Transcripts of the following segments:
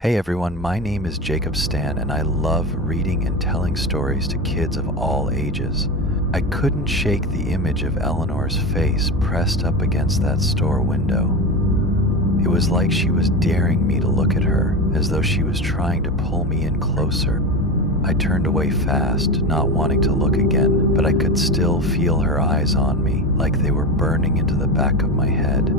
Hey everyone, my name is Jacob Stan and I love reading and telling stories to kids of all ages. I couldn't shake the image of Eleanor's face pressed up against that store window. It was like she was daring me to look at her, as though she was trying to pull me in closer. I turned away fast, not wanting to look again, but I could still feel her eyes on me, like they were burning into the back of my head.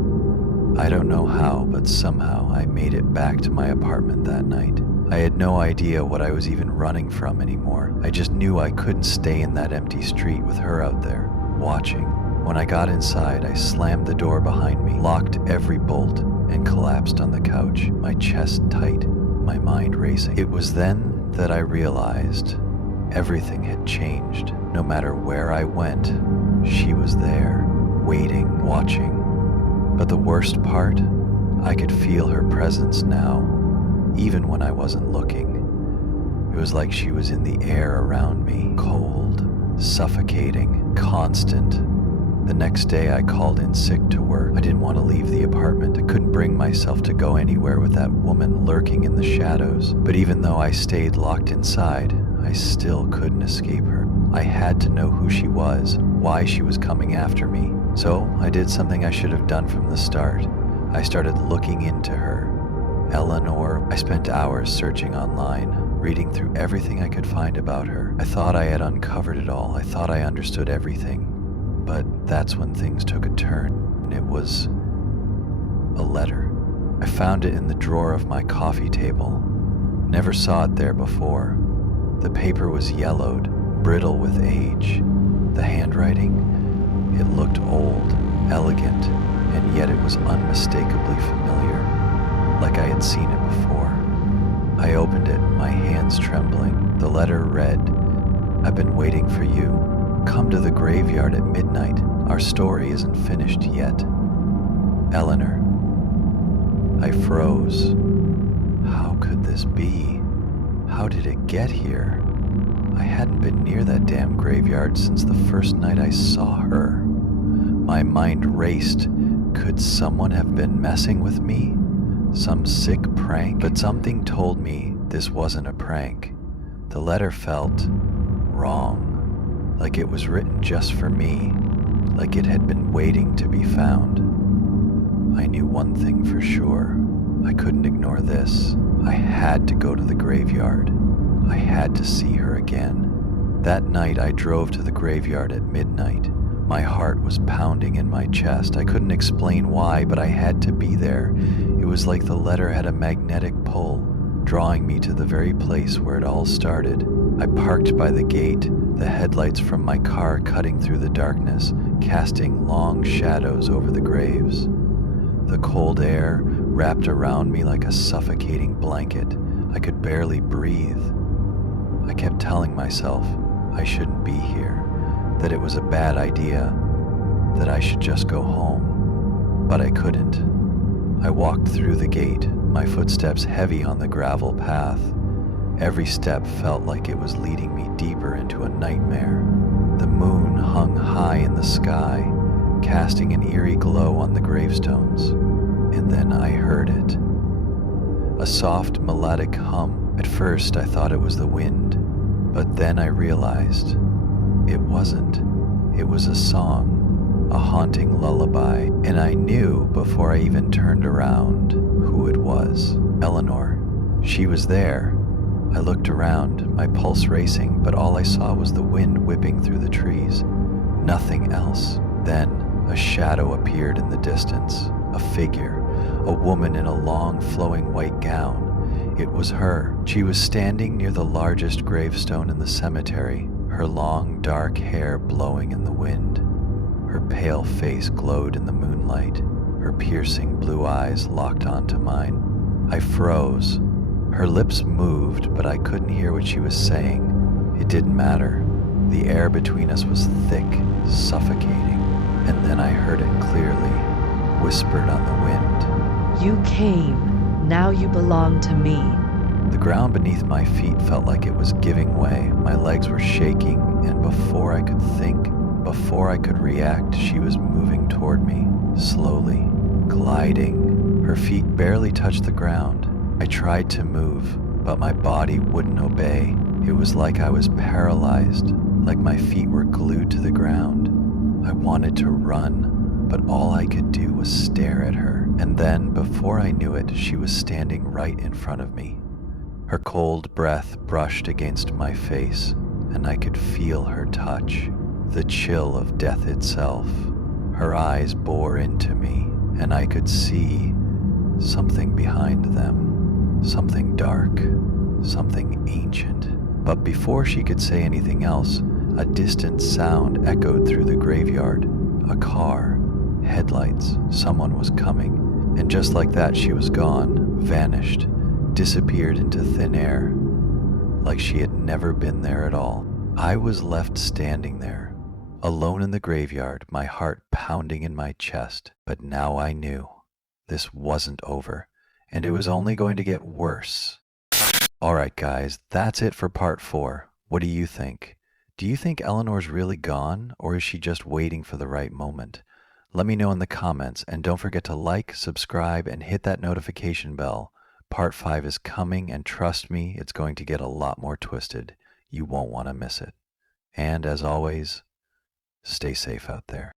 I don't know how, but somehow I made it back to my apartment that night. I had no idea what I was even running from anymore. I just knew I couldn't stay in that empty street with her out there, watching. When I got inside, I slammed the door behind me, locked every bolt, and collapsed on the couch, my chest tight, my mind racing. It was then that I realized everything had changed. No matter where I went, she was there, waiting, watching. But the worst part, I could feel her presence now, even when I wasn't looking. It was like she was in the air around me, cold, suffocating, constant. The next day I called in sick to work. I didn't want to leave the apartment. I couldn't bring myself to go anywhere with that woman lurking in the shadows. But even though I stayed locked inside, I still couldn't escape her. I had to know who she was, why she was coming after me. So I did something I should have done from the start. I started looking into her. Eleanor. I spent hours searching online, reading through everything I could find about her. I thought I had uncovered it all. I thought I understood everything. But that's when things took a turn, and it was a letter. I found it in the drawer of my coffee table. Never saw it there before. The paper was yellowed, brittle with age. The handwriting, it looked old, elegant, and yet it was unmistakably familiar, like I had seen it before. I opened it, my hands trembling. The letter read, "I've been waiting for you. Come to the graveyard at midnight. Our story isn't finished yet. Eleanor." I froze. How could this be? How did it get here? I hadn't been near that damn graveyard since the first night I saw her. My mind raced. Could someone have been messing with me? Some sick prank? But something told me this wasn't a prank. The letter felt wrong, like it was written just for me, like it had been waiting to be found. I knew one thing for sure. I couldn't ignore this. I had to go to the graveyard. I had to see her again. That night I drove to the graveyard at midnight. My heart was pounding in my chest. I couldn't explain why, but I had to be there. It was like the letter had a magnetic pull, drawing me to the very place where it all started. I parked by the gate, the headlights from my car cutting through the darkness, casting long shadows over the graves. The cold air wrapped around me like a suffocating blanket. I could barely breathe. I kept telling myself I shouldn't be here, that it was a bad idea, that I should just go home. But I couldn't. I walked through the gate, my footsteps heavy on the gravel path. Every step felt like it was leading me deeper into a nightmare. The moon hung high in the sky, casting an eerie glow on the gravestones. And then I heard it. A soft melodic hum. At first I thought it was the wind, but then I realized it wasn't. It was a song, a haunting lullaby, and I knew before I even turned around who it was. Eleanor. She was there. I looked around, my pulse racing, but all I saw was the wind whipping through the trees. Nothing else. Then a shadow appeared in the distance, a figure, a woman in a long flowing white gown. It was her. She was standing near the largest gravestone in the cemetery, her long dark hair blowing in the wind. Her pale face glowed in the moonlight, her piercing blue eyes locked onto mine. I froze. Her lips moved, but I couldn't hear what she was saying. It didn't matter. The air between us was thick, suffocating, and then I heard it clearly, whispered on the wind. "You came. Now you belong to me." The ground beneath my feet felt like it was giving way. My legs were shaking, and before I could think, before I could react, she was moving toward me, slowly, gliding. Her feet barely touched the ground. I tried to move, but my body wouldn't obey. It was like I was paralyzed, like my feet were glued to the ground. I wanted to run, but all I could do was stare at her. And then, before I knew it, she was standing right in front of me. Her cold breath brushed against my face, and I could feel her touch, the chill of death itself. Her eyes bore into me, and I could see something behind them, something dark, something ancient. But before she could say anything else, a distant sound echoed through the graveyard. A car, headlights, someone was coming. And just like that, she was gone, vanished, disappeared into thin air, like she had never been there at all. I was left standing there, alone in the graveyard, my heart pounding in my chest. But now I knew this wasn't over, and it was only going to get worse. Alright guys, that's it for part 4. What do you think? Do you think Eleanor's really gone, or is she just waiting for the right moment? Let me know in the comments, and don't forget to like, subscribe, and hit that notification bell. Part 5 is coming, and trust me, it's going to get a lot more twisted. You won't want to miss it. And as always, stay safe out there.